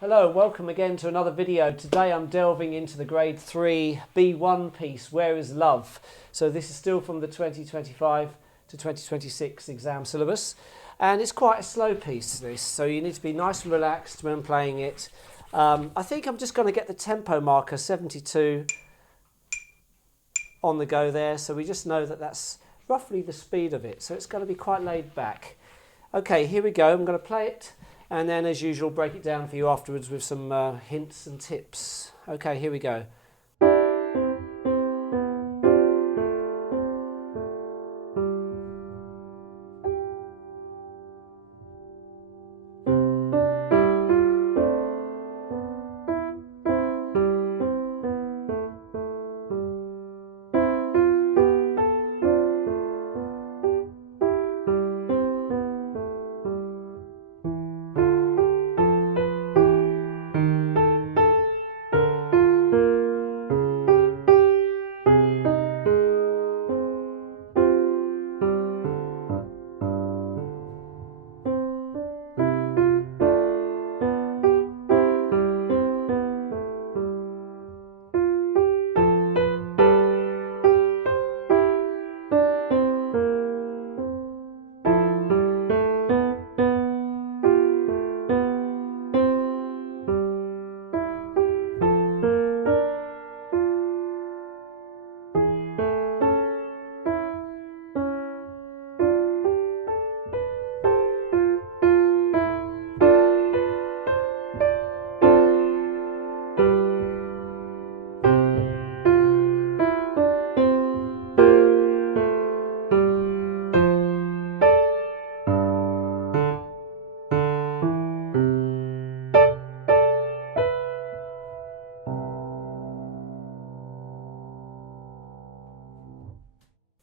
Hello, welcome again to another video. Today I'm delving into the grade 3 B1 piece, Where is Love? So this is still from the 2025 to 2026 exam syllabus. And it's quite a slow piece, this, so you need to be nice and relaxed when playing it. I think I'm just going to get the tempo marker 72 on the go there, so we just know that that's roughly the speed of it. So it's going to be quite laid back. Okay, here we go. I'm going to play it. And then, as usual, break it down for you afterwards with some hints and tips. Okay, here we go.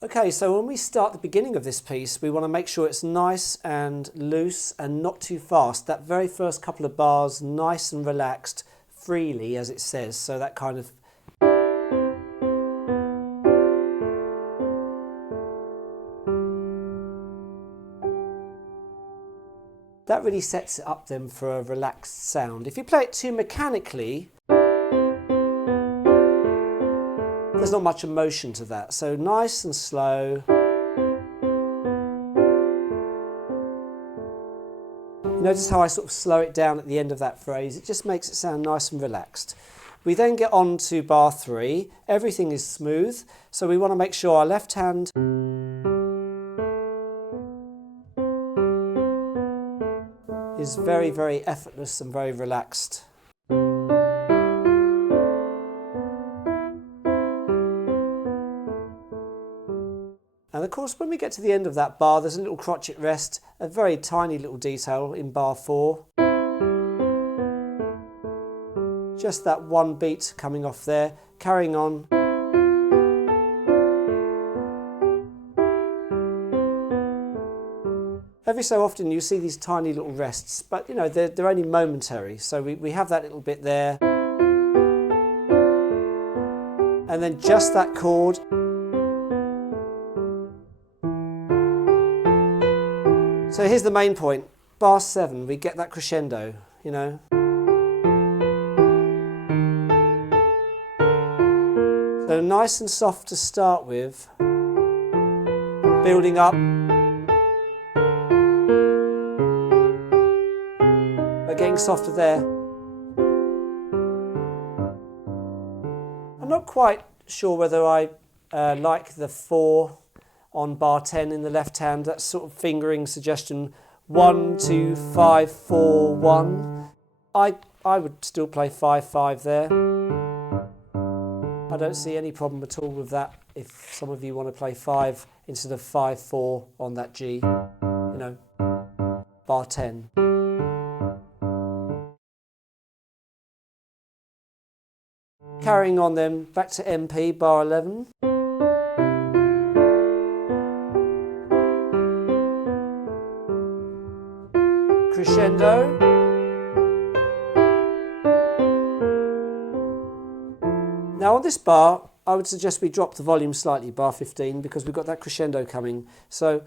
Okay, so when we start the beginning of this piece, we want to make sure it's nice and loose and not too fast. That very first couple of bars, nice and relaxed, freely, as it says. So that kind of... that really sets it up then for a relaxed sound. If you play it too mechanically, there's not much emotion to that, so nice and slow. You notice how I sort of slow it down at the end of that phrase? It just makes it sound nice and relaxed. We then get on to bar 3. Everything is smooth, so we want to make sure our left hand is very, very effortless and very relaxed. And of course, when we get to the end of that bar, there's a little crotchet rest, a very tiny little detail in bar 4. Just that one beat coming off there, carrying on. Every so often you see these tiny little rests, but you know, they're only momentary. So we have that little bit there. And then just that chord. So here's the main point, bar 7, we get that crescendo, you know. So nice and soft to start with, building up, but getting softer there. I'm not quite sure whether I like the 4 on bar 10 in the left hand, that sort of fingering suggestion, 1, 2, 5, 4, 1. I would still play 5-5 there. I don't see any problem at all with that if some of you want to play 5 instead of 5-4 on that G, you know, bar 10. Carrying on then, back to MP, bar 11. Crescendo. Now on this bar, I would suggest we drop the volume slightly, bar 15, because we've got that crescendo coming. So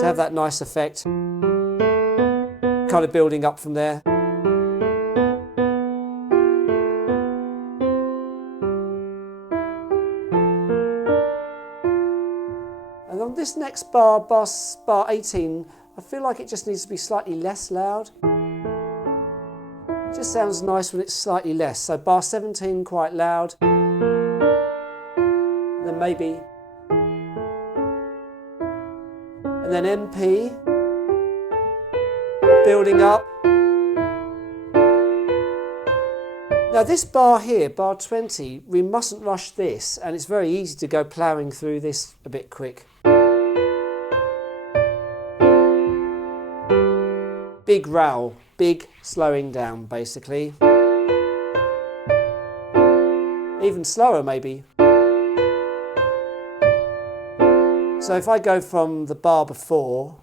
to have that nice effect, kind of building up from there. And on this next bar, bar 18, I feel like it just needs to be slightly less loud. It just sounds nice when it's slightly less. So bar 17 quite loud. Then maybe. And then MP. Building up. Now this bar here, bar 20, we mustn't rush this, and it's very easy to go ploughing through this a bit quick. Big rowl, big slowing down basically. Even slower maybe. So if I go from the bar before,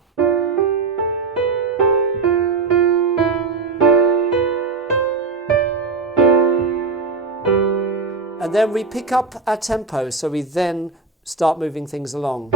and then we pick up our tempo, so we then start moving things along.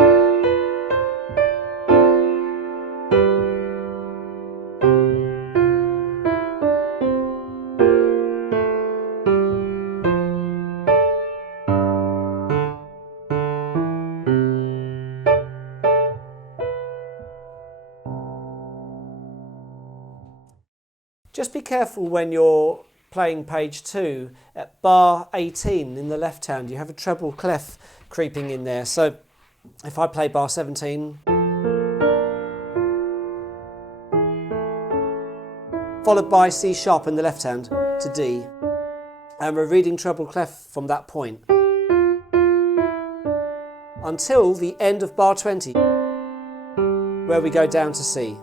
Just be careful when you're playing page 2 at bar 18 in the left hand. You have a treble clef creeping in there. So if I play bar 17, followed by C sharp in the left hand to D, and we're reading treble clef from that point until the end of bar 20, where we go down to C.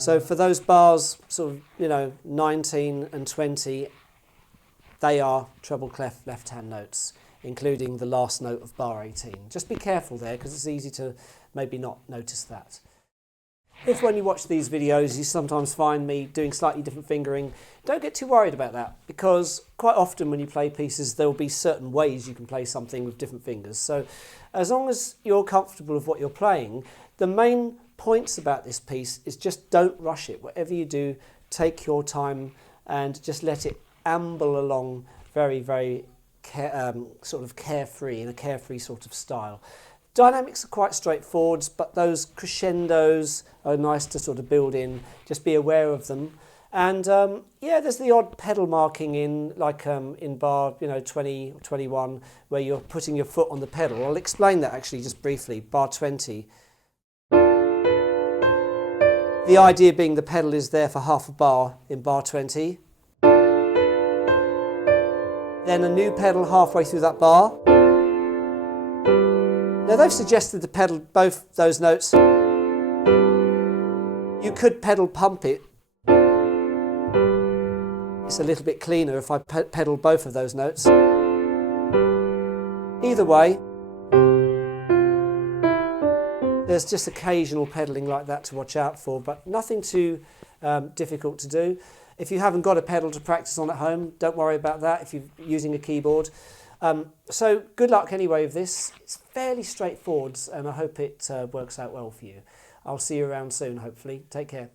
So for those bars, sort of, 19 and 20, they are treble clef left-hand notes, including the last note of bar 18. Just be careful there, because it's easy to maybe not notice that. If when you watch these videos you sometimes find me doing slightly different fingering, don't get too worried about that, because quite often when you play pieces there will be certain ways you can play something with different fingers. So as long as you're comfortable with what you're playing, the main points about this piece is just don't rush it. Whatever you do, take your time and just let it amble along very, very sort of carefree, in a carefree sort of style. Dynamics are quite straightforward, but those crescendos are nice to sort of build in. Just be aware of them. And yeah, there's the odd pedal marking in, like in bar 20 or 21, where you're putting your foot on the pedal. I'll explain that actually just briefly. Bar 20. The idea being the pedal is there for half a bar in bar 20. Then a new pedal halfway through that bar. Now they've suggested to pedal both those notes. You could pedal pump it. It's a little bit cleaner if I pedal both of those notes. Either way, there's just occasional pedalling like that to watch out for, but nothing too difficult to do. If you haven't got a pedal to practice on at home, don't worry about that if you're using a keyboard. So good luck anyway with this. It's fairly straightforward, and I hope it works out well for you. I'll see you around soon, hopefully. Take care.